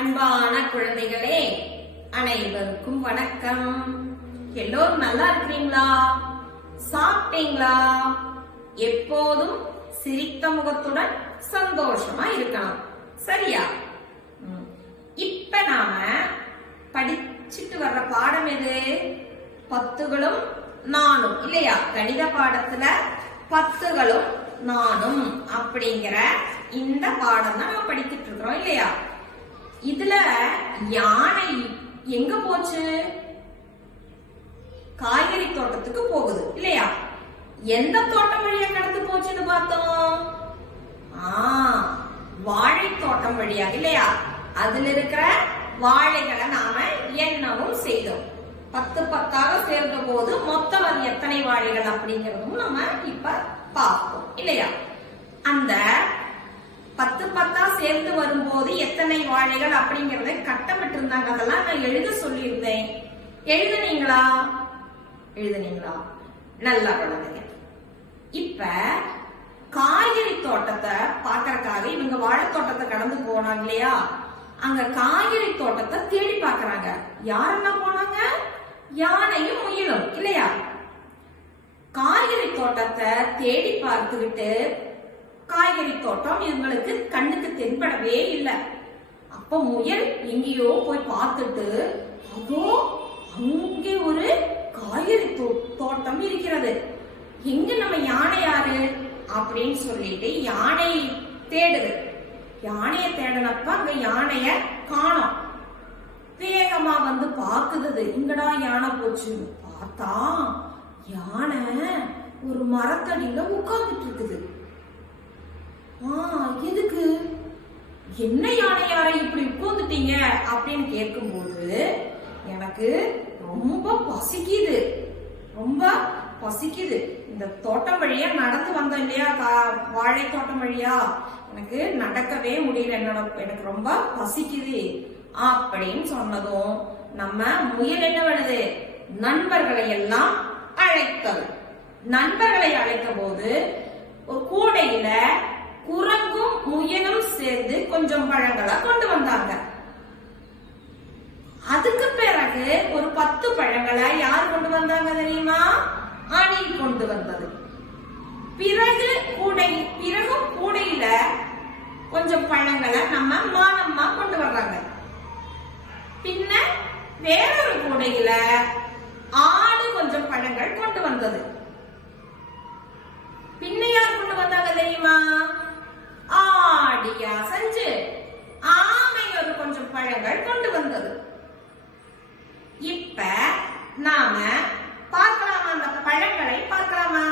அன்பான குழந்தைகளே, அனைவருக்கும் வணக்கம். எல்லோரும் நல்லா இருக்கிறீங்களா? சாப்பிட்டீங்களா? எப்போதும் சிரித்த முகத்துடன் சந்தோஷமா இருக்கணும், சரியா? இப்ப நாம படிச்சுட்டு வர்ற பாடம் எது? பத்துகளும் நானும், இல்லையா? கணித பாடத்துல பத்துகளும் நானும் அப்படிங்கிற இந்த பாடம் தான் நம்ம படித்துட்டு இருக்கிறோம், இல்லையா? இதுல யானை எங்க போச்சு? காய்கறி தோட்டத்துக்கு போகுது, இல்லையா? எந்த தோட்டம் வழியா கடந்து போச்சுன்னு பார்த்தோம்? வாழை தோட்டம் வழியா, இல்லையா? அதுல இருக்கிற வாழைகளை நாம எண்ணவும் செய்தோம். 10 10ஆக சேர்ந்த போது மொத்தம் அது எத்தனை வாழைகள் அப்படிங்கறதும் நம்ம இப்ப பார்ப்போம், இல்லையா? அந்த 10 10ஆ சேர்ந்து வரும்போது எத்தனை வாழைகள் அப்படிங்கறத கட்டமிட்டு இருந்தாங்க. அதெல்லாம் நான் எழுத சொல்லியிருந்தேன். எழுதுனீங்களா? நல்லா குழந்தைங்க. இப்ப காய்கறி தோட்டத்தை பாக்கறதுக்காக இவங்க வாழை தோட்டத்தை கடந்து போனாங்க, இல்லையா? அங்க காய்கறி தோட்டத்தை தேடி பாக்குறாங்க. யாரெல்லாம் போனாங்க? யானையும் முயலும், இல்லையா? காய்கறி தோட்டத்தை தேடி பார்த்துக்கிட்டு காய்கறி தோட்டம் இவங்களுக்கு கண்ணுக்கு தென்படவே இல்லை. அப்ப முயல் எங்கேயோ போய் பார்த்துட்டு, அதோ அங்கே ஒரு காய்கறி தோட்டம் இருக்கிறது. எங்க நம்ம யானை யாரு அப்படின்னு சொல்லிட்டு யானையை தேடுது. யானைய தேடினப்ப அங்க யானைய காணோம். வேகமா வந்து பாக்குது, இங்கடா யானை போச்சு. பார்த்தா யானை ஒரு மரத்தடியில உட்கார்ந்துட்டு இருக்குது. எதுக்கு? என்ன யானை யாரை இப்படி உட்கார்ந்துட்டீங்க அப்படின்னு கேட்கும்போது, எனக்கு ரொம்ப பசிக்குது. இந்த தோட்டம் வழியா நடந்து வந்தோம், இல்லையா? வாழை தோட்டம் வழியா எனக்கு நடக்கவே முடியல, எனக்கு ரொம்ப பசிக்குது அப்படின்னு சொன்னதும் நம்ம முயல் என்ன பண்ணுது? நண்பர்களை எல்லாம் அழைத்தது. நண்பர்களை அழைத்த போது ஒரு கூடையில குரங்கும் முயலும் சேர்ந்து கொஞ்சம் பழங்களை கொண்டு வந்தாங்க. அதுக்கு பிறகு ஒரு 10 பழங்களை யார் கொண்டு வந்தாங்க தெரியுமா? அணில் கொண்டு வந்தது. பிறகு கூடையில கொஞ்சம் பழங்களை நம்ம மானம்மா கொண்டு வர்றாங்க. பின்ன வேறொரு கூடையில ஆடு கொஞ்சம் பழங்கள் கொண்டு வந்தது. பின்ன யார் கொண்டு வந்தாங்க தெரியுமா? ஆடியா செஞ்சு ஆமை ஒரு கொஞ்சம் பழங்கள் கொண்டு வந்தது. இப்ப நாம பார்க்கலாமா? அந்த பழங்களை பார்க்கலாமா?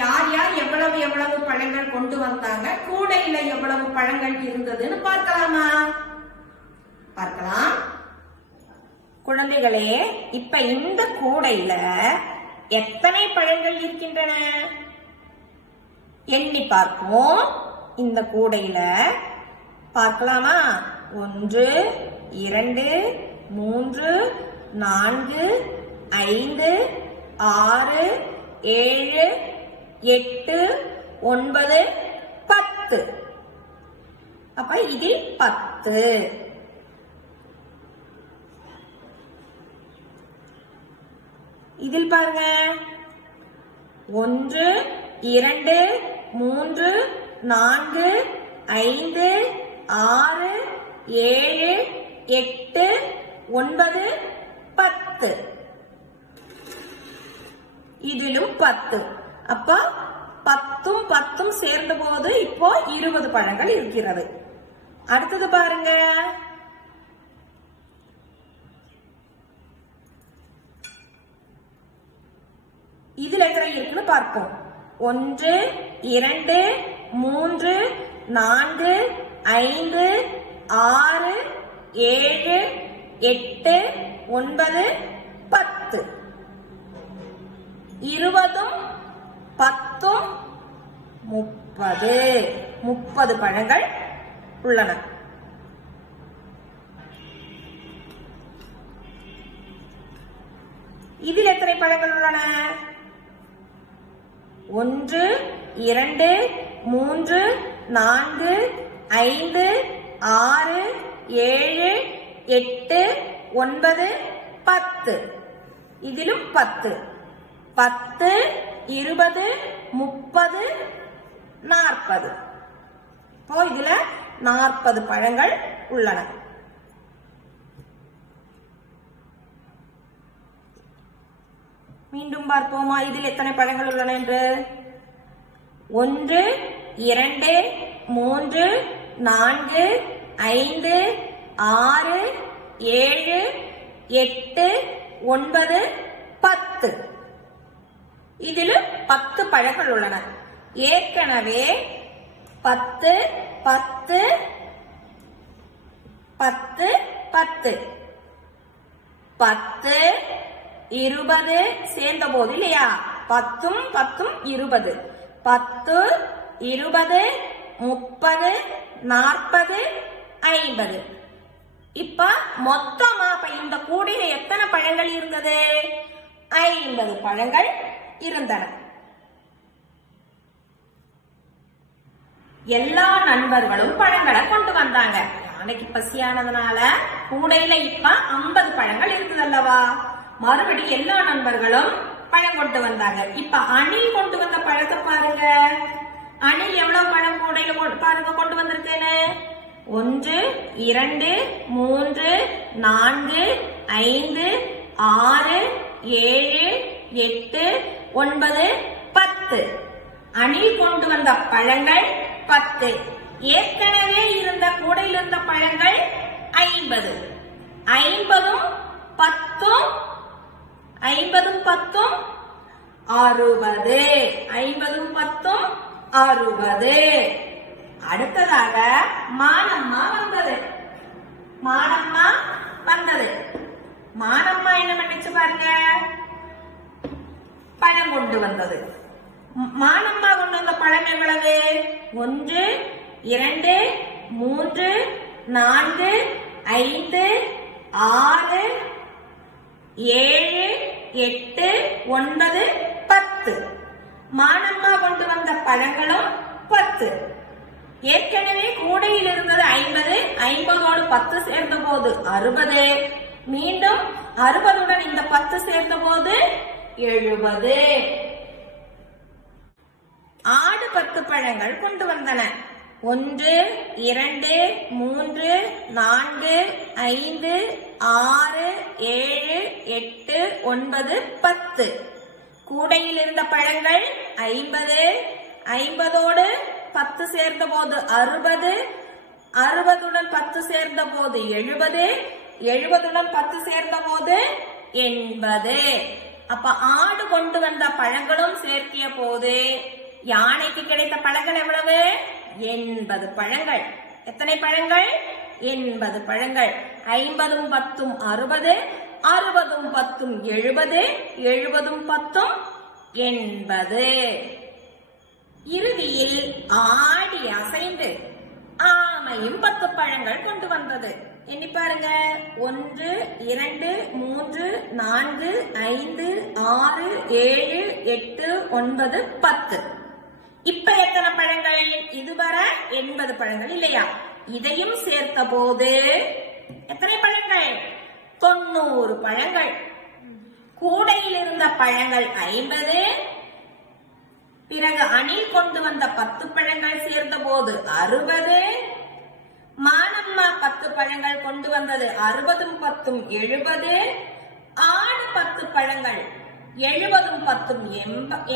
யார் யார் எவ்வளவு பழங்கள் கொண்டு வந்தாங்க, கூடையில எவ்வளவு பழங்கள் இருந்ததுன்னு பார்க்கலாமா? பார்க்கலாம். குழந்தைகளே, இப்ப இந்த கூடையில எத்தனை பழங்கள் இருக்கின்றன எண்ணி பார்ப்போம். இந்த கூடையில பார்க்கலாமா? 1 2 3 4 5 6 7 8 9 10. அப்ப இது 10. இதில் பாருங்க, 1 2 3 4 5 6 7 8 9 10. இதிலும் 10. அப்ப 10ம் 10ம் சேர்ந்த போது இப்போ 20 பழங்கள் இருக்கிறது. அடுத்தது பாருங்க, இதுல எத்தனை இருக்குன்னு பார்ப்போம். 1 2 3 4 5 6 7 8 9 10 20 10 30 பழங்கள் உள்ளன. இதில் எத்தனை பழங்கள் உள்ளன? 1 2 3 4 5 6 7 8 9 10. இதிலும் 10 10 20 30 40. இப்போ இதுல 40 பழங்கள் உள்ளன. மீண்டும் பார்ப்போமா இதில் எத்தனை பழங்கள் உள்ளன என்று? 1 2 3 4 5 6 7 8 9 10. இதில் 10 பழங்கள் உள்ளன. ஏற்கனவே 10 10 10 10 10 20 சேர்ந்த போது இல்லையா? 10 10 20 10 20 30 40 50. இப்ப மொத்தமா இந்த கூடையில எத்தனை பழங்கள் இருந்தது? 50 பழங்கள் இருந்தன. எல்லா நண்பர்களும் பழங்களை கொண்டு வந்தாங்க. யானைக்கு பசியானதுனால கூடையில இப்ப 50 பழங்கள் இருக்குது அல்லவா? மறுபடியும் எல்லா நண்பர்களும் பழம் கொண்டு வந்தாங்க. இப்ப அணில் கொண்டு வந்த பழத்தை பாருங்க. அணில் எவ்வளவு பழம் கூடையில பாருங்க கொண்டு வந்திருக்கேன்னு. 1 2 3 4 5 6 7 8 9 10. அணில் கொண்டு வந்த பழங்கள் 10. ஏற்கனவே இருந்த கூடையில் இருந்த பழங்கள் 50. 50 10 50 10 60. 50 10 60. அடுத்ததாக மானம்மா வந்தது. மானம்மா என்ன பண்ணிச்சு பாருங்க. பழம் கொண்டு வந்தது. மானம்மா கொண்டு வந்த பழம் எவ்வளவு? 1 2 3 4 5 6 7 8 9 10. மானம்மா கொண்டு வந்த பழங்களும் 10. ஏற்கனவே கூடையில் இருந்தது 50. 50ஓடு 10 சேர்ந்த போது 60. மீண்டும் 60உடன் இந்த 10 சேர்ந்த போது 70. ஆடு 10 பழங்கள் கொண்டு வந்தன. 1 2 3 4 5 6 7 8 9 10. கூடையில் இருந்த பழங்கள் 50. 50ஓடு 10 சேர்ந்த போது 60. 60உடன் 10 சேர்ந்த போது 70. 70உடன் 10 சேர்ந்த போது 80. அப்ப ஆடு கொண்டு வந்த பழங்களும் சேர்த்திய போது யானைக்கு கிடைத்த பழங்கள் எவ்வளவு? 80 பழங்கள். எத்தனை பழங்கள்? 80 பழங்கள். 50 10 60. 60 10 70. 70 10 80. இறுதியில் ஆடி அசைந்து ஆமையும் 10 பழங்கள் கொண்டு வந்தது. எண்ணி பாருங்க. 1 2 3 4 5 6 7 8 9 10. இப்ப எத்தனை பழங்கள்? இதுவரை 80 பழங்கள் இல்லையா? இதையும் சேர்த்த போது எத்தனை பழங்கள்? 90 பழங்கள். கூடையில் இருந்த பழங்கள் 50. பிறகு அணில் கொண்டு வந்த 10 பழங்கள் சேர்ந்த போது 60. மானம்மா 10 பழங்கள் கொண்டு வந்தது. 60 10 70. ஆடு 10 பழங்கள். 70 10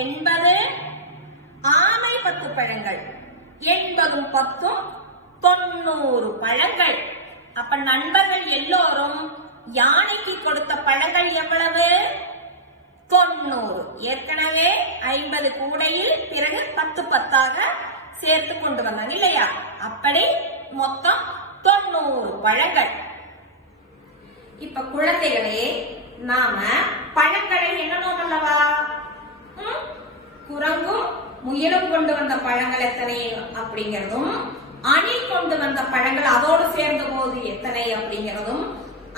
80. ஆமை 10 பழங்கள். 80 10 90 பழங்கள். அப்ப நண்பர்கள் எல்லோரும் யானைக்கு கொடுத்த பழங்கள் எவ்வளவு? 90. ஏற்கனவே 50 கூடையில் பிறகு 10 10ஆக சேர்த்து கொண்டு வந்தாங்க இல்லையா? அப்படி மொத்தம் 90 பழங்கள். இப்ப குழந்தைகளே, நாம பழங்களை எண்ணணும் அல்லவா? குரங்கும் முயலும் கொண்டு வந்த பழங்கள் எத்தனை அப்படிங்கிறதும், அணில் கொண்டு வந்த பழங்கள் அதோடு சேர்ந்த போது எத்தனை அப்படிங்கிறதும்,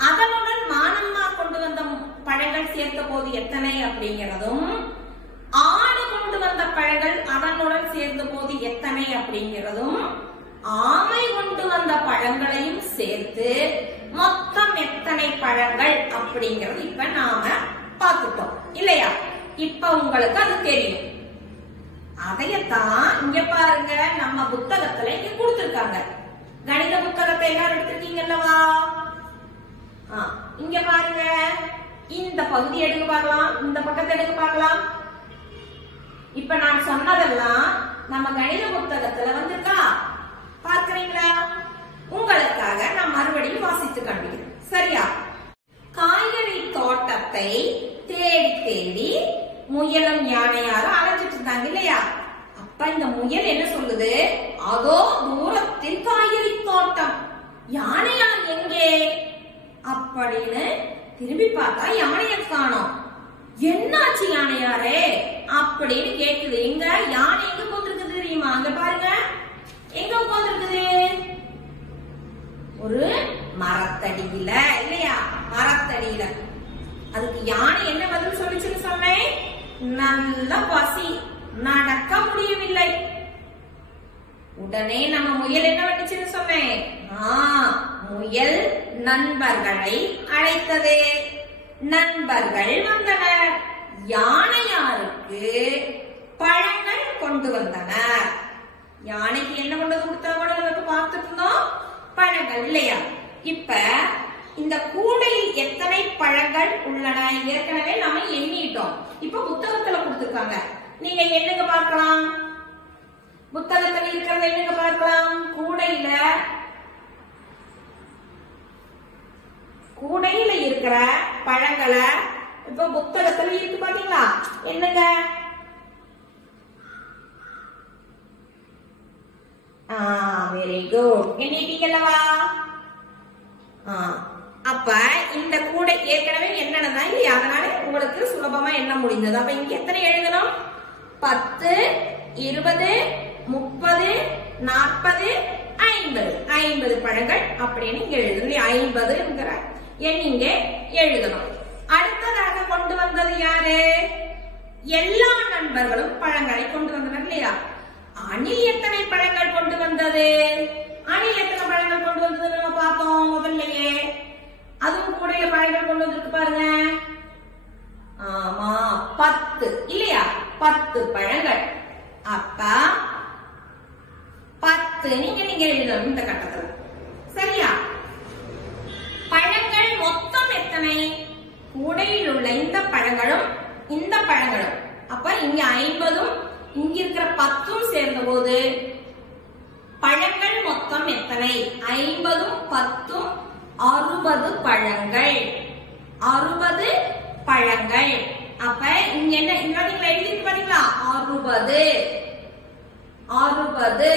அதனுடன் மானம்மா கொண்டு வந்த பழங்கள் சேர்த்த போது எத்தனை அப்படிங்கிறதும், ஆடு கொண்டு வந்த பழங்கள் அதனுடன் சேர்ந்த போது எத்தனை அப்படிங்கிறதும், ஆமை கொண்டு வந்த பழங்களையும் சேர்த்து மொத்தம் எத்தனை பழங்கள் அப்படிங்கிறது இப்ப நாம பார்த்துட்டோம் இல்லையா? இப்ப உங்களுக்கு அது தெரியும். அதையத்தான் இங்க பாருங்க, நம்ம புத்தகத்துல இங்க கொடுத்திருக்காங்க. கணித புத்தகத்தை எல்லாரும் எடுத்திருக்கீங்கல்லவா? இங்க பாருங்க, இந்த பகுதி எடுக்க பார்க்கலாம், இந்த பக்கத்தை எடுக்க பார்க்கலாம். இப்ப நான் சொன்னதெல்லாம் நம்ம கணித புத்தகத்துல வந்திருக்கா? பார்க்கிறீங்களா? உங்களுக்காக நான் மறுபடியும் வாசித்து காண்பிக்கிறேன். சரியா? காய்கறி தோட்டத்தை தேடி தேடி முயலும் யானையாரும் அலைஞ்சிட்டு இருந்தாங்க இல்லையா? அப்ப இந்த முயல் என்ன சொல்லுது? அதோ தூரத்தில் காய்கறி தோட்டம், யானையார் எங்கே அப்படின்னு திரும்பி பார்த்தா யானையை காணோம். என்னாச்சு யானையாரே அப்படின்னு கேக்குது. எங்க யானை எங்க உட்கார்ந்திருக்குது தெரியுமா? அங்க பாருங்க, எங்க உட்கார்ந்திருக்குது? ஒரு மரத்தடியில இல்லையா? மரத்தடியில. அதுக்கு யானை என்ன பதில் சொல்லிச்சுன்னு சொன்னேன்? நல்ல பசி, நடக்க முடியவில்லை. உடனே நம்ம முயல் என்ன பண்ணிச்சுன்னு சொன்னேன்? முயல் நண்பர்களை அழைத்தது. நண்பர்கள் வந்தனர். யானையாருக்கு பழங்கள் கொண்டு வந்தனர். யானைக்கு என்ன கொண்டு கொடுத்தா பார்த்துட்டு இருந்தோம்? பழங்கள் இல்லையா? இப்ப இந்த கூடையில் எத்தனை பழங்கள் உள்ளன ஏற்கனவே நாம எண்ணிட்டோம். இப்ப புத்தகத்துல கொடுத்திருக்காங்க, நீங்க எண்ணுங்க பார்க்கலாம். புத்தகத்துல இருக்கிறத எண்ணுங்க பார்க்கலாம். கூடையில இருக்கிற பழங்களை இப்ப புத்தகத்துல இருக்கு பாத்தீங்களா? என்னங்க? Very good. எண்ணிட்டீங்களா? அப்ப இந்த கூடை ஏற்கனவே என்னதான் இல்லையா? அதனால உங்களுக்கு சுலபமா எண்ண முடிந்தது. அப்ப இங்க எத்தனை எழுதணும்? 10, 20, 30, 40, 50. 50 பழங்கள் அப்படின்னு இங்க எழுதணும். 50ங்கிற எண் இங்க எழுதணும். அடுத்ததாக கொண்டு வந்தது யாரு? எல்லா நண்பர்களும் பழங்களை கொண்டு வந்தனர் இல்லையா? அணில் எத்தனை பழங்கள் கொண்டு வந்தது? அணில் எத்தனை பழங்கள் கொண்டு வந்தது நம்ம பார்த்தோம் முதல்லயே. அதுவும் கூடையில பழங்கள் கொண்டு வந்திருக்கு பாருங்க. ஆமா, 10 இல்லையா? 10 பழங்கள். அப்ப 10 நீங்க எழுதணும் இந்த கட்டத்துல. சரியா? பழங்கள் மொத்தம் எத்தனை? கூடையில் உள்ள இந்த பழங்களும் இந்த பழங்களும். அப்ப இங்க 50ம் இங்க இருக்கிற 10ம் சேர்ந்த போது பழங்கள் மொத்தம் எத்தனை? 50ம் 10ம் 60 பழங்கள். 60 பழங்கள். அப்ப இங்க என்ன நீங்க எழுதிட்டு பாத்தீங்களா? 60. 60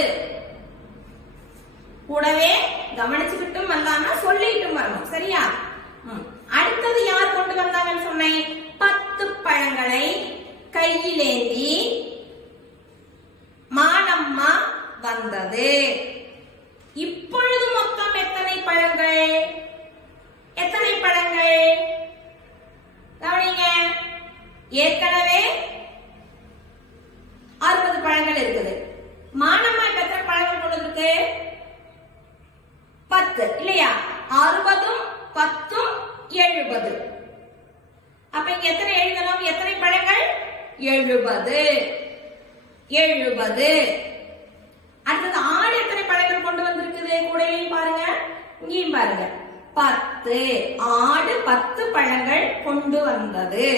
கூடவே கவனிச்சுக்கிட்டும் வந்தாங்க, சொல்லிட்டும் வரணும். சரியா? அடுத்தது யார் கொண்டு வந்தாங்கன்னு சொன்னேன்? 10 பழங்களை கையிலேந்தி மானம்மா வந்தது. இப்பொழுது மொத்தம் எத்தனை பழங்கள்? எத்தனை பழங்கள் கவனிங்க. ஏற்கனவே 60 பழங்கள் இருக்குது. மானம்மா எத்தனை பழங்கள் கொண்டு இருக்கு? 10 இல்லையா? 60ம் 10ம் 70. அப்ப இங்க எத்தனை எழுதணும்? எத்தனை பழங்கள்? 70. 70. அடுத்தது ஆடு எத்தனை பழங்கள் கொண்டு வந்திருக்குது? கூடையிலையும் பாருங்க, இங்கேயும் பாருங்க. 10. ஆடு 10 பழங்கள் கொண்டு வந்தது.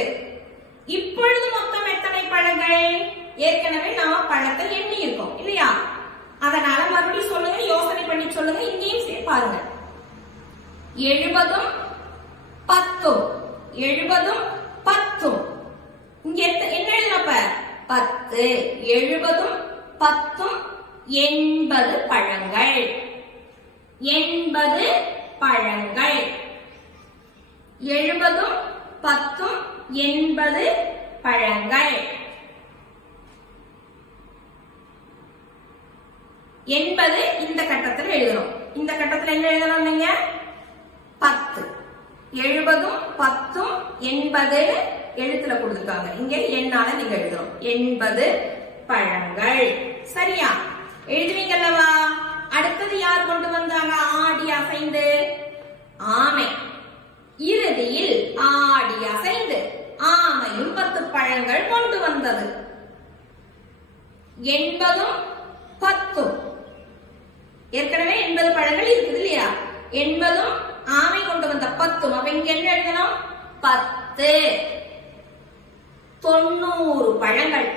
இப்பொழுது மொத்தம் எத்தனை பழங்கள்? ஏற்கனவே நாம பழத்தை எண்ணி இருக்கோம் இல்லையா? அதனால மறுபடியும் சொல்லுங்க, யோசனை பண்ணி சொல்லுங்க. இங்கேயும் பாருங்க. 70ம் 10ம் 70ம் 10ம் இங்க என்ன எழுதப்ப 10 70 10 80 பழங்கள் 80 பழங்கள் 70 10 80 பழங்கள் 80 இந்த கட்டத்துல எழுதணும். இந்த கட்டத்துல என்ன எழுதணும் நீங்க 10 70 10 80 எழுத்துல கொடுத்திருக்காங்க. இங்க எண்ணால நீங்க எழுதணும் 80 பழங்கள். சரியா எழுதுவீங்கல்லவா? அடுத்தது யார் கொண்டு வந்தாங்க ஆடி அசைந்து? ஆமை. இறுதியில் ஆடி அசைந்து ஆமையும் 10 பழங்கள் கொண்டு வந்தது. 80 10 ஏற்கனவே 80 பழங்கள் இருக்குது இல்லையா? 80 ஆமை கொண்டு வந்த 10. அப்ப இங்க என்ன எழுதணும் 10 90 பழங்கள்.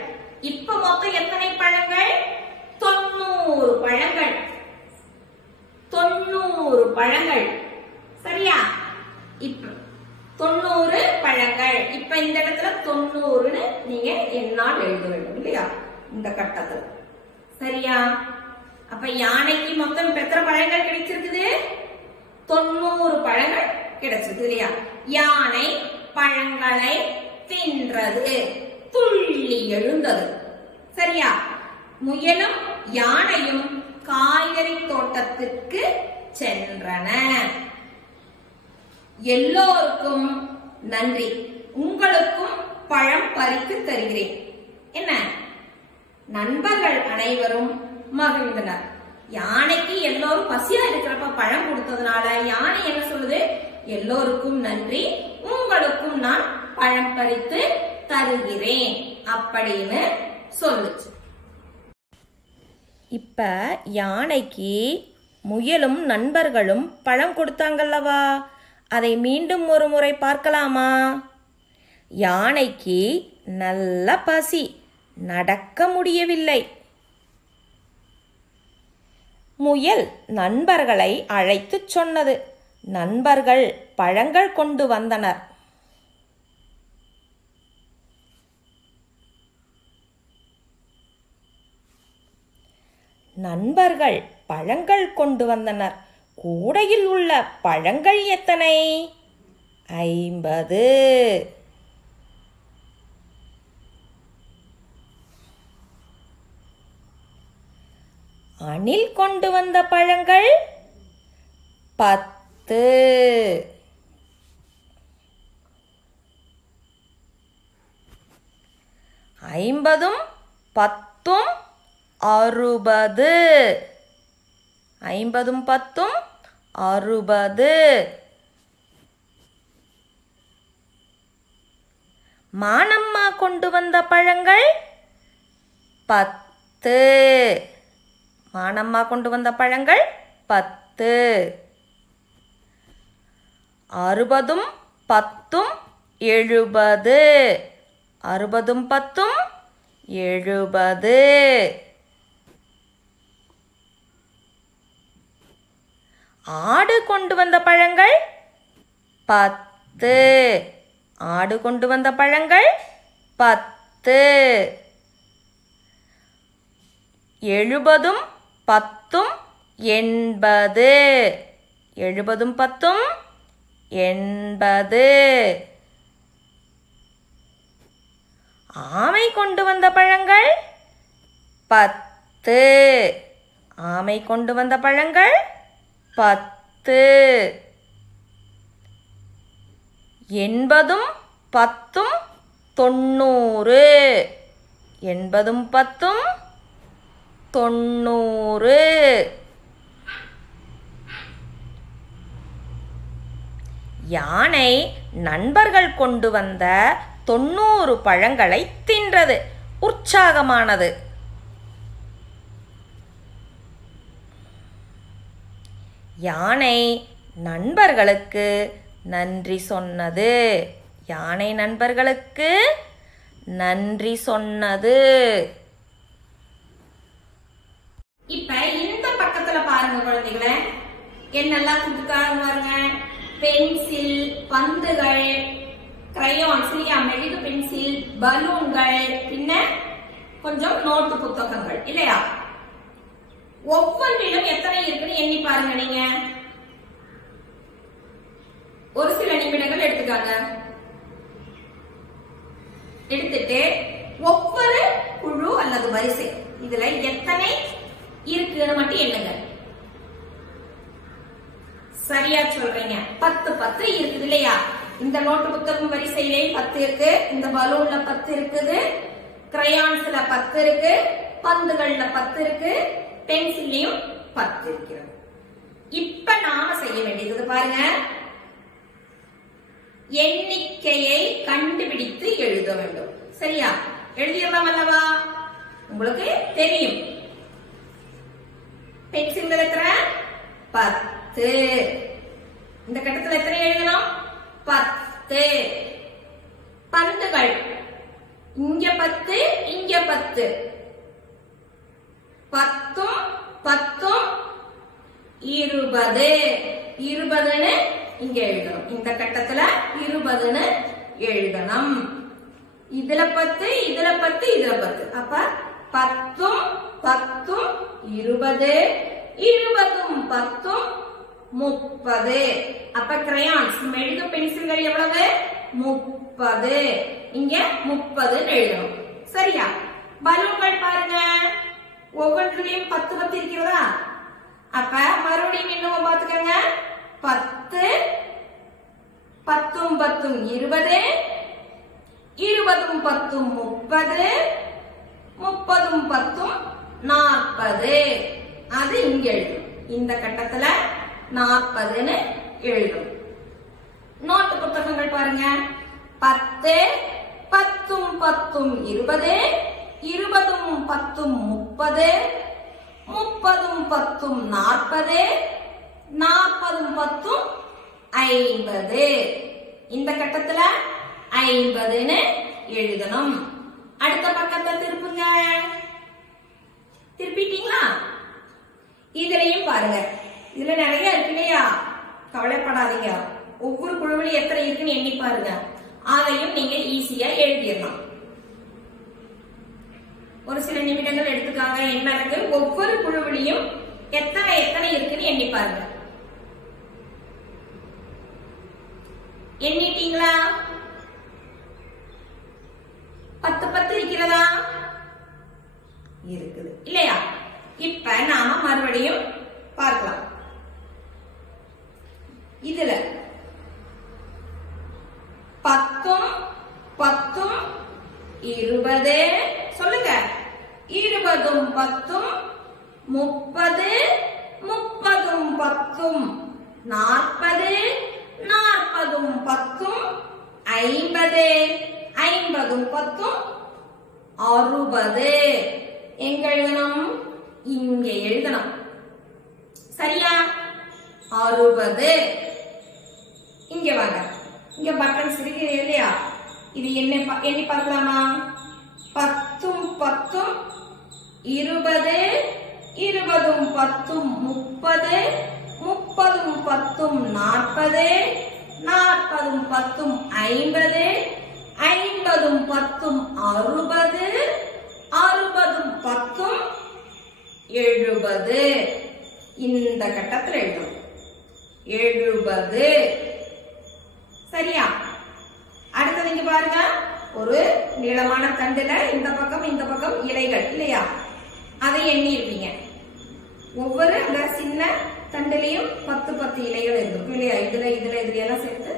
இப்ப மொத்தம் எத்தனை பழங்கள்? 90 பழங்கள். 90 பழங்கள். சரியா? இப்ப 90 பழங்கள். இப்ப இந்த இடத்துல 90ன்னு நீங்க என்னால் எழுத வேண்டும் இல்லையா இந்த கட்டத்துல? சரியா? அப்ப யானைக்கு மொத்தம் எத்தனை பழங்கள் கிடைச்சிருக்குது? 90 பழங்கள் கிடைச்சிருக்கு இல்லையா? யானை பழங்களை தின்றது, துள்ளி எழுந்தது. சரியா? முயலும் யானையும் காய்கறி தோட்டத்திற்கு சென்றன. எல்லோருக்கும் நன்றி, உங்களுக்கும் பழம் பறித்து தருகிறேன். என்ன? நண்பர்கள் அனைவரும் மகிழ்ந்தனர். யானைக்கு எல்லோரும் பசியா இருக்கிறப்ப பழம் கொடுத்ததுனால யானை என்ன சொல்லுது? எல்லோருக்கும் நன்றி, உங்களுக்கும் நான் பழம் பறித்து தருகிறேன் அப்படின்னு சொல்லுச்சு. இப்ப யானைக்கு முயலும் நண்பர்களும் பழம் கொடுத்தாங்கல்லவா? அதை மீண்டும் ஒரு முறை பார்க்கலாமா? யானைக்கு நல்ல பசி, நடக்க முடியவில்லை. முயல் நண்பர்களை அழைத்து சொன்னது. நண்பர்கள் பழங்கள் கொண்டு வந்தனர். நண்பர்கள் பழங்கள் கொண்டு வந்தனர். கூடையில் உள்ள பழங்கள் எத்தனை? 50. அணில் கொண்டு வந்த பழங்கள் 10. 50 10 60. 50 10 60. மானம்மா கொண்டு வந்த பழங்கள் 10. மானம்மா கொண்டு வந்த பழங்கள் 10. 60 10 70. 60 10 70. ஆடு கொண்டு வந்த பழங்கள் 10. ஆடு கொண்டு வந்த பழங்கள் 10. 70 10 80. 70 10 80. ஆமை கொண்டு வந்த பழங்கள் 10. ஆமை கொண்டு வந்த பழங்கள் 10. 80 10 90. 80 10 90. யானை நண்பர்கள் கொண்டு வந்த 90 பழங்களை தின்றது. உற்சாகமானது. யானை நண்பர்களுக்கு நன்றி சொன்னது. யானை நண்பர்களுக்கு நன்றி சொன்னது. இப்ப இந்த பக்கத்துல பாருங்க குழந்தைகளே, என்னெல்லாம் கொடுத்துருக்காங்க பாருங்க. பென்சில், பந்துகள், கிரையான்ஸ் இல்லையா, மெழுகு பென்சில், பலூன்கள், பின்ன கொஞ்சம் நோட்டு புத்தகங்கள் இல்லையா. ஒவ்வொன்றிலும் எத்தனை இருக்குன்னு எண்ணி பாருங்க. நீங்க ஒரு சில நிமிடங்கள் எடுத்துக்காங்க. எடுத்துட்டு ஒவ்வொரு குழு அல்லது வரிசை இதுல எத்தனை இருக்குன்னு மட்டும் எண்ணுங்க. சரியா சொல்றீங்க. 10 10 இருக்குது இல்லையா. இந்த நோட்டு புத்தகம் வரிசையிலே 10 இருக்கு, இந்த பலூன்ல 10 இருக்குது, கிரையான்ஸ்ல 10 இருக்கு, பந்துகள்ல 10 இருக்கு, பென்சிலையும் 10 இருக்கிறது. இப்ப நாம செய்ய வேண்டியது பாருங்க, எண்ணிக்கையை கண்டுபிடித்து எழுத வேண்டும். சரியா, எழுதிடலாம் அல்லவா? உங்களுக்கு தெரியும். பென்சில்கள் எத்தனை? 10. இந்த கட்டத்தில் எத்தனை எழுதணும்? 10. பந்துகள் இங்க 10, இங்க 10, 10 10 20. 20ன்னு இங்க எழுதணும். இந்த கட்டத்துல 20ன்னு எழுதணும். இதுல 10, இதுல 10, இதுல 10. அப்ப 10 10 20, 20 10 30. அப்ப கிரையான்ஸ் மெழுகு பென்சில்கள் எவ்வளவு? 30. இங்க 30 எழுதணும். சரியா? பலூன்கள் பாருங்க, ஒவ்வொன்றிலையும் 10 10 இருக்கிறதா? அப்ப மறுபடியும் இன்னும் பாத்துக்கங்க. 10 10 10 20, 20 10 30, 30 10 40. அது இங்க எழுதும். இந்த கட்டத்துல 40ன்னு எழுதும். நோட்டு புத்தகங்கள் பாருங்க, 10 10 10 20, 20 10 30, 30 10 40, 40 10 50. இந்த கட்டத்துல 50ன்னு எழுதணும். அடுத்த பக்கத்தை திருப்புங்க. திருப்பிட்டீங்களா? இதுலயும் பாருங்க, இதுல நிறைய இருக்கு இல்லையா, கவலைப்படாதீங்க. ஒவ்வொரு குழுவிலும் எத்தனை இருக்குன்னு எண்ணி பாருங்க. அதையும் நீங்க ஈஸியா எழுதிடலாம். ஒரு சில நிமிடங்கள் எடுத்துக்காங்க. என்ன இருக்கு? ஒவ்வொரு குழுவிலையும் எத்தனை எத்தனை இருக்குன்னு எண்ணி பாருங்க. எண்ணிட்டீங்களா? 10 10 இருக்கிறதா? இருக்குது இல்லையா? இப்ப நாம மறுபடியும் பார்க்கலாம். இதுல 10 10 20 சொல்லுங்க, 20 10 30, 30 10 40, 40 10 50, 50 10 60. எங்க எழுதணும்? இங்க எழுதணும். சரியா? 60. இங்க வாங்க, இங்க பட்டன்ஸ் இருக்கு இல்லையா, இது எண்ணி பார்க்கலாமா? 10 10 20, 20 10 30, 30 10 40, 40 10 50, 50 10 60, 60 10 70. இந்த கட்டத்தில் எழுதணும் 70. சரியா? அடுத்தது இங்க பாருங்க, ஒரு நீளமான தண்டுல இந்த பக்கம் இந்த பக்கம் இலைகள் இல்லையா, அதை எண்ணி இருப்பீங்க. ஒவ்வொரு அந்த சின்ன தண்டுலையும் 10 10 இலைகள் இருக்கும் இல்லையா. இதுல இதுல இதுல எல்லாம் சேர்த்து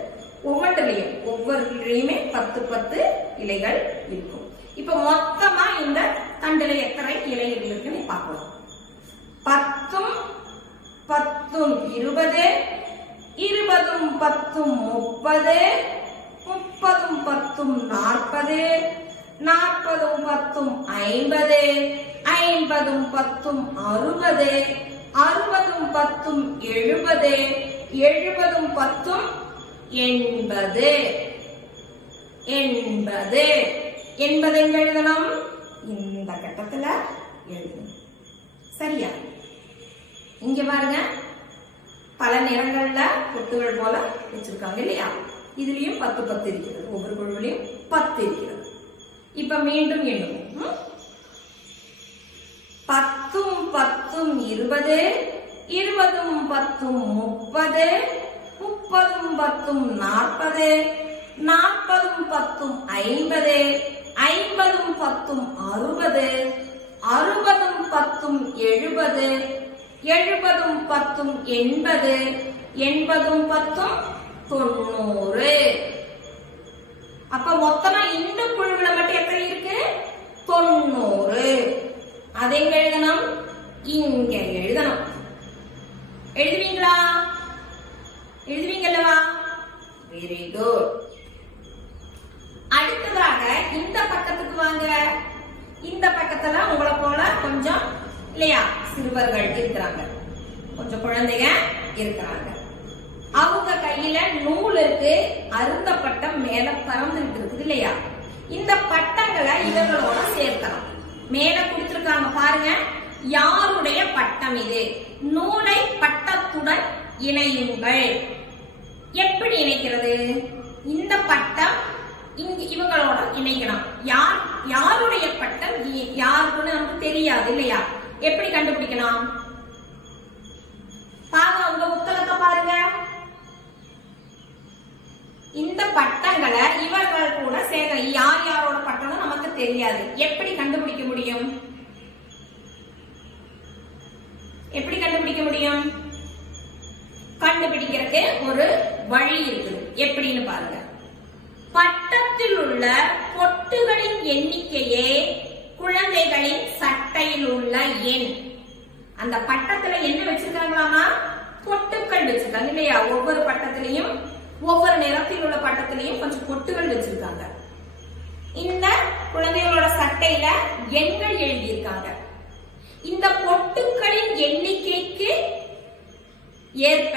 ஒவ்வொருலையுமே 10 10 இலைகள் இருக்கும். இப்ப மொத்தமா இந்த தண்டுல எத்தனை இலைகள் இருக்குன்னு பார்க்கலாம். 10 10 20, 20 10 30, 30 10 40, 40 10 50, 50 10 60, 60 10 70, 70 10 80. 80 எங்க எழுதணும்? இந்த கட்டத்துல எழுதணும். சரியா? இங்க பாருங்க, பல நிறங்கள்ல கொத்துகள் போல வச்சிருக்காங்க இல்லையா. இதுலயும் 10 10 இருக்கிறது. ஒவ்வொரு குழுவிலையும் 10 இருக்கிறது. இப்ப மீண்டும் எண்ணுவோம். 10ம் 10ம் 20, 20ம் 10ம் 30, 30ம் 10ம் 40, 40ம் 10ம் 50, 50ம் 10ம் 60, 60ம் 10ம் 70, 70ம் 10ம் 80, 80ம் 10ம் 90. அப்ப மொத்தமா இந்த குழுவில மட்டும் எத்தனை இருக்கு? 90. அதை எங்க எழுதணும்? இங்க எழுதணும். எழுதுவீங்களா? எழுதுவீங்கல்லவா? Very good. அடுத்ததாக இந்த பக்கத்துக்கு வாங்க. இந்த பக்கத்துல உங்களை போல கொஞ்சம் இல்லையா சிறுவர்கள் இருக்கிறாங்க, கொஞ்சம் குழந்தைங்க இருக்கிறாங்க. அவங்க கையில நூல் இருக்கு, அருந்த பட்டம் மேல பறந்துட்டு இருக்குது இல்லையா? இந்த பட்டங்களை இவர்களோட சேர்க்கலாம். மேல கொடுத்திருக்காங்க பாருங்க, யாருடைய பட்டம் இது? நூலை பட்டத்துடன் இணையுங்கள். எப்படி இணைக்கிறது? இந்த பட்டம் இவங்களோட இணைக்கணும். யாருடைய பட்டம் யாருக்குன்னு நமக்கு தெரியாது இல்லையா? எப்படி கண்டுபிடிக்கணும்? பாருங்க, உங்க புத்தகத்தை பாருங்க. இந்த பட்டங்களை இவர்கள் கூட சேர்க்க, யார் யாரோட பட்டம் நமக்கு தெரியாது. எப்படி கண்டுபிடிக்க முடியும்? எப்படி கண்டுபிடிக்க முடியும்? கண்டுபிடிக்கிறதுக்கு ஒரு வழி இருக்குது. எப்படின்னு பாருங்க. பட்டத்தில் உள்ள பொட்டுகளின் எண்ணிக்கையே குழந்தைகளின் சட்டையில் உள்ள எண். அந்த பட்டத்துல என்ன வச்சிருக்காங்களாமா? பொட்டுக்கள் வச்சிருக்காங்க இல்லையா? ஒவ்வொரு பட்டத்திலையும் ஒவ்வொரு நிறத்தில் உள்ள பட்டத்திலையும் கொஞ்சம் பொட்டுகள் வச்சிருக்காங்க. இந்த குழந்தைகளோட சட்டையில எண்கள் எழுதியிருக்காங்க. இந்த பொட்டுக்களின் எண்ணிக்கைக்கு ஏற்ப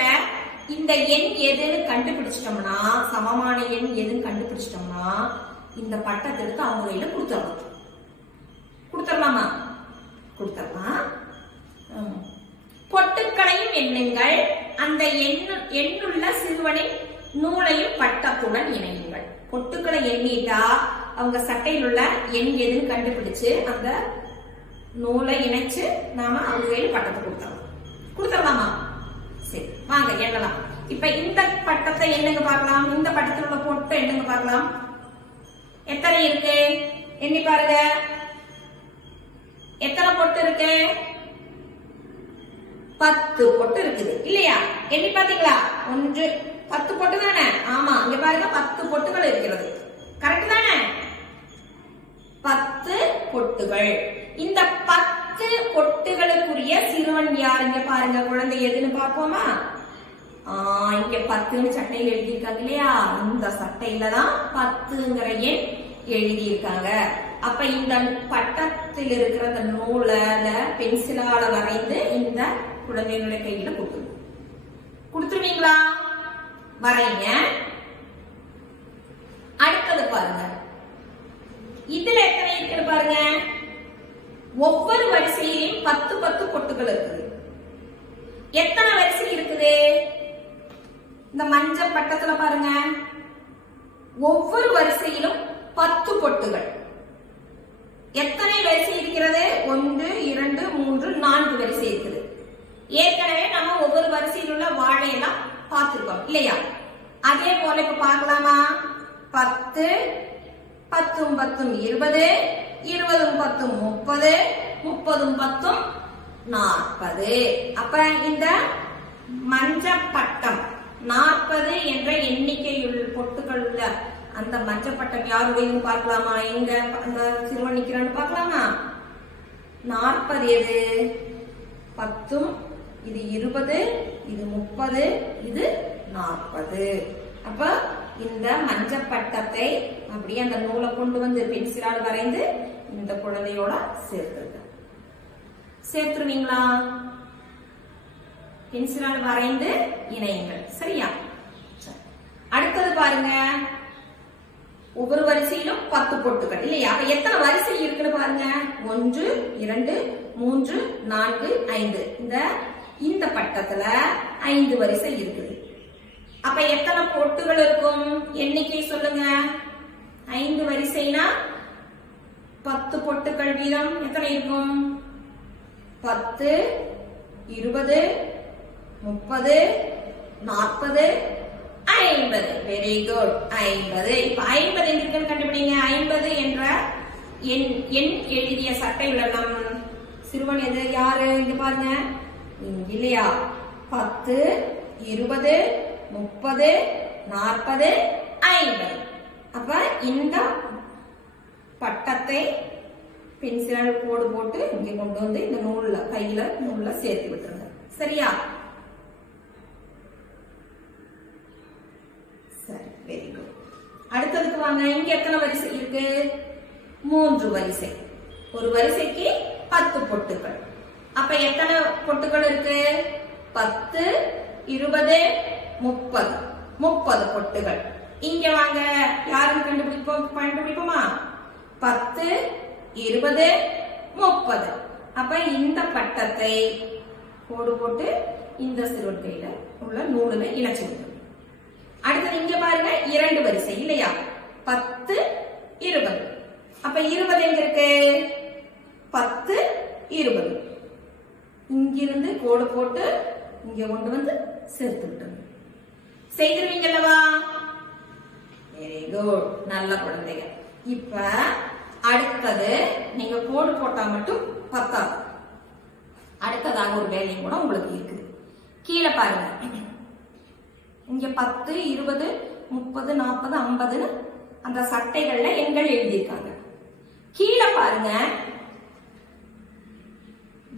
இந்த எண் எதுன்னு கண்டுபிடிச்சிட்டோம்னா, சமமான எண் எதுன்னு கண்டுபிடிச்சிட்டோம்னா, இந்த பட்டத்தை எடுத்து அவங்க கையில கொடுத்துடலாம். கொடுத்துடலாமா? கொடுத்துடலாம். பொட்டுக்களையும் எண்ணுங்கள், அந்த எண்ணுள்ள சிறுவனின் நூலையும் பட்டத்துடன் இணையுங்கள். பொட்டுக்களை எண்ணிட்டா அவங்க சட்டையில் உள்ள எண் எதுன்னு கண்டுபிடிச்சு அந்த நூலை இணைச்சு நாம அவங்க கையில பட்டத்தை கொடுத்துடலாமா? சரி, வாங்க எண்ணலாம். இப்ப இந்த பட்டத்தை எண்ணுங்க பார்க்கலாம். இந்த பட்டத்தில் உள்ள பொட்டை எண்ணுங்க பார்க்கலாம். எத்தனை இருக்கு? எண்ணி பாருங்க. எத்தனை பொட்டு இருக்கு? 10 பொட்டு இருக்குது இல்லையா? எண்ணி பாத்தீங்களா? 1 10 பொட்டு தானே? ஆமா, இங்க பாருங்க 10 பொட்டுகள் இருக்கிறது. கரெக்ட் தானே? 10 பொட்டுகள். இந்த 10 பொட்டுகளுக்குரிய சிறுவன் யாருங்க பாருங்க. குழந்தை எதுன்னு பார்ப்போமா? இங்க 10ன்னு சட்டையில் எழுதியிருக்காங்க இல்லையா? இந்த சட்டையில தான் 10ங்கிற எண் எழுதியிருக்காங்க. அப்ப இந்த பட்டத்தில் இருக்கிற அந்த நூலை பென்சிலால வரைந்து இந்த குழந்தைகளுடைய கையில கொடுத்துருவீங்களா? வரைங்க. அடுத்தது பாருங்க, இதுல எத்தனை இருக்குது பாருங்க. ஒவ்வொரு வரிசையிலும் 10 10 பொட்டுகள் இருக்குது. எத்தனை வரிசை இருக்குது? இந்த மஞ்சள் பட்டத்துல பாருங்க, ஒவ்வொரு வரிசையிலும் 10 பொட்டுகள். எத்தனை வரிசை இருக்கிறது? 1 2 3 4 வரிசை இருக்குது. ஏற்கனவே நம்ம ஒவ்வொரு வரிசையில் உள்ள வாழையெல்லாம் பார்த்திருக்கோம் இல்லையா? அதே போல இப்ப பார்க்கலாமா? 10 10ம் 10ம் 20, 20ம் 10ம் 30, 30ம் 10ம் 40. அப்ப இந்த மஞ்சள் பட்டம் 40 என்ற எண்ணிக்கையுள்ள பொட்டுகள் உள்ள அந்த மஞ்சள் பட்டம் யாருடையது பார்க்கலாமா? எங்க அந்த சிறுவன் நிக்கிறான்னு பார்க்கலாமா? 40 எது? 10ம், இது 20, இது 30, இது 40. அப்ப இந்த மஞ்சள் பட்டத்தை அப்படியே அந்த நூலை கொண்டு வந்து பென்சிலால் வரைந்து இந்த குழந்தையோட சேர்த்துருவீங்களா? பென்சிலால் வரைந்து இணையுங்கள். சரியா? அடுத்தது பாருங்க, ஒவ்வொரு வரிசையிலும் 10 பொட்டுகள் இல்லையா? அப்ப எத்தனை வரிசை இருக்குன்னு பாருங்க. 1 2 3 4 5. இந்த பட்டத்துல 5 வரிசை இருக்குது. அப்ப எத்தனை பொட்டுகள் இருக்கும்? எண்ணிக்கை சொல்லுங்க. 5 வரிசைனா 10 பொட்டுகள் வீதம் எத்தனை இருக்கும்? 10, 20, 30, 40, 50. Very good. 50. இப்ப 50 எங்க இருக்குன்னு கண்டுபிடிங்க. 50 என்ற எண் எழுதிய சட்டை உள்ள நம் சிறுவன் எது யாரு? இங்க பாருங்க, இல்லையா? 10, 20, 30, 40, 50. அப்ப இந்த பட்டத்தை பென்சிலால் கோடு போட்டு இங்க கொண்டு வந்து இந்த நூல்ல நூல்ல சேர்த்து விட்டுருங்க. சரியா? சரி, வெரி குட். அடுத்ததுக்கு வாங்க. இங்க எத்தனை வரிசை இருக்கு? 3 வரிசை. ஒரு வரிசைக்கு 10 பொட்டுகள். அப்ப எத்தனை பொட்டுகள் இருக்கு? 10, 20, 30. 30 பொட்டுகள். இங்க வாங்க, யாரும் கண்டுபிடிப்போமா? 10, 20, 30. அப்ப இந்த பட்டத்தை கோடு போட்டு இந்த சிறுவன் கையில உள்ள நூலுல இணைச்சு விட்டுருங்க. அடுத்தது இங்க பாருங்க, 2 வரிசை இல்லையா? 10, 20. அப்ப 20 எங்க இருக்கு? 10, 20. இங்கிருந்து கோடு போட்டு இங்க கொண்டு வந்து சேர்த்து விட்டுருங்க. செய்திருவீங்கல்லவா? Very good. நல்ல குழந்தைங்க. இப்ப அடுத்தது நீங்க கோடு போட்டா மட்டும் பத்தாது. அடுத்ததாக ஒரு வேலையும் கூட உங்களுக்கு இருக்குது. கீழே பாருங்க, இங்க 10, 20, 30, 40, 50 அந்த சட்டைகள்ல எண்கள் எழுதியிருக்காங்க. கீழே பாருங்க,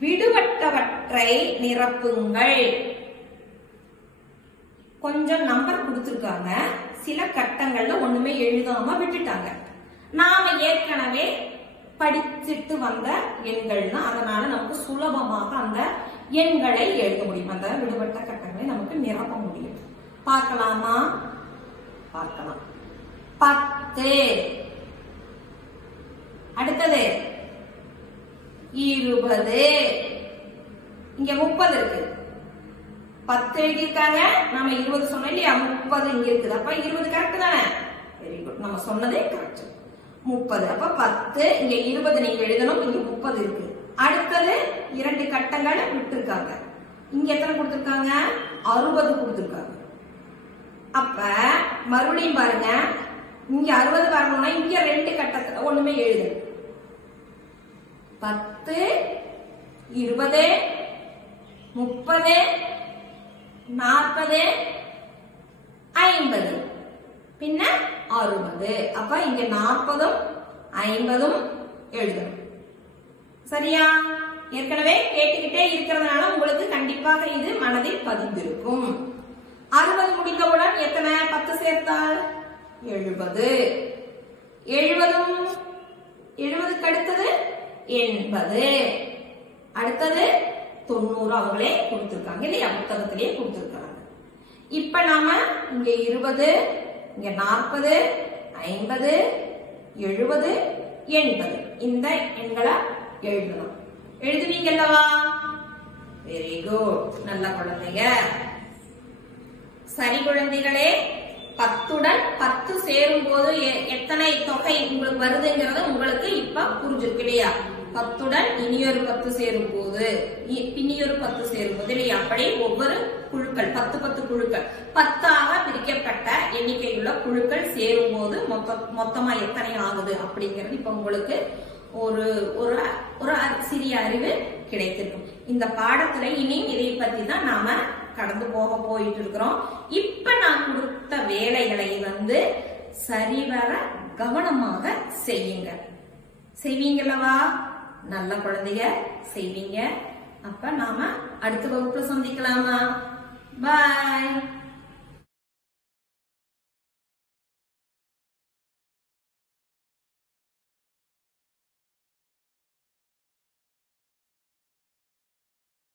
விடுபட்டவற்றை நிரப்புங்கள். கொஞ்சம் நம்பர் கொடுத்திருக்காங்க. சில கட்டங்கள்ல ஒண்ணுமே எழுதாம விட்டுட்டாங்க. நாம ஏற்கனவே படிச்சுட்டு வந்த எண்கள் தான், அதனால நமக்கு சுலபமாக அந்த எண்களை எழுத முடியும். அந்த விடுபட்ட கட்டங்களை நமக்கு நிரப்ப முடியும். பார்க்கலாமா? பார்க்கலாம். 10. அடுத்தது 20. இங்க 30 இருக்கு. 10 எழுதியிருக்காங்க, நாம 20 சொன்னோம் இல்லையா? 30 இங்க இருக்குது. அப்ப 20 கரெக்ட் தானே? Very good. நம்ம சொன்னதே கரெக்ட். 30. அப்ப 10, இங்க 20 நீங்க எழுதணும். இங்க 30 இருக்கு. அடுத்தது 2 கட்டங்கள் விட்டுருக்காங்க. இங்க எத்தனை கொடுத்திருக்காங்க? 60 கொடுத்திருக்காங்க. அப்ப மறுபடியும் பாருங்க, இங்க 60 வரணும்னா இங்க 2 கட்டத்துல ஒண்ணுமே எழுது. 10, 20, 30, 40, 50, பின்ன 60. அப்ப இங்க 40, 50 எழுதணும். சரியா? ஏற்கனவே கேட்டுக்கிட்டே இருக்கிறதுனால உங்களுக்கு கண்டிப்பாக இது மனதில் பதிந்திருக்கும். 60 முடிந்தவுடன் எத்தனை 10 சேர்த்தால் 70. 70க்கு அடுத்தது 80. அடுத்தது 90. அவங்களே கொடுத்திருக்காங்க இல்லையா? புத்தகத்திலேயே கொடுத்திருக்காங்க. இப்ப நாம இங்க 20, இங்க 40, 50, 70, 80 இந்த எண்களை எழுதணும். எழுதுவீங்கல்லவா? Very good. நல்ல குழந்தைங்க. சரி குழந்தைகளே, 10உடன் 10 சேரும் போது எத்தனை தொகை உங்களுக்கு வருதுங்கிறது உங்களுக்கு இப்ப புரிஞ்சிருக்கு இல்லையா? 10உடன் இனியொரு 10 சேரும் போது, பின்னியொரு 10 சேரும் போது இல்லையா? அப்படி ஒவ்வொரு குழுக்கள் 10 குழுக்கள் 10ஆக பிரிக்கப்பட்ட எண்ணிக்கையுள்ள குழுக்கள் சேரும் போது மொத்தமா எத்தனை ஆகுது அப்படிங்கிறது இப்ப உங்களுக்கு ஒரு ஒரு சிறிய அறிவு கிடைத்திருக்கும். இந்த பாடத்துல இனி இதை பத்தி தான் நாம கடந்து போயிட்டு இருக்கிறோம். இப்ப நான் கொடுத்த வேலைகளை சரிவர கவனமாக செய்யுங்க. செய்வீங்களவா? நல்ல குழந்தைங்க செய்வீங்க. அப்ப நாம அடுத்த வகுப்புல சந்திக்கலாமா? பாய்.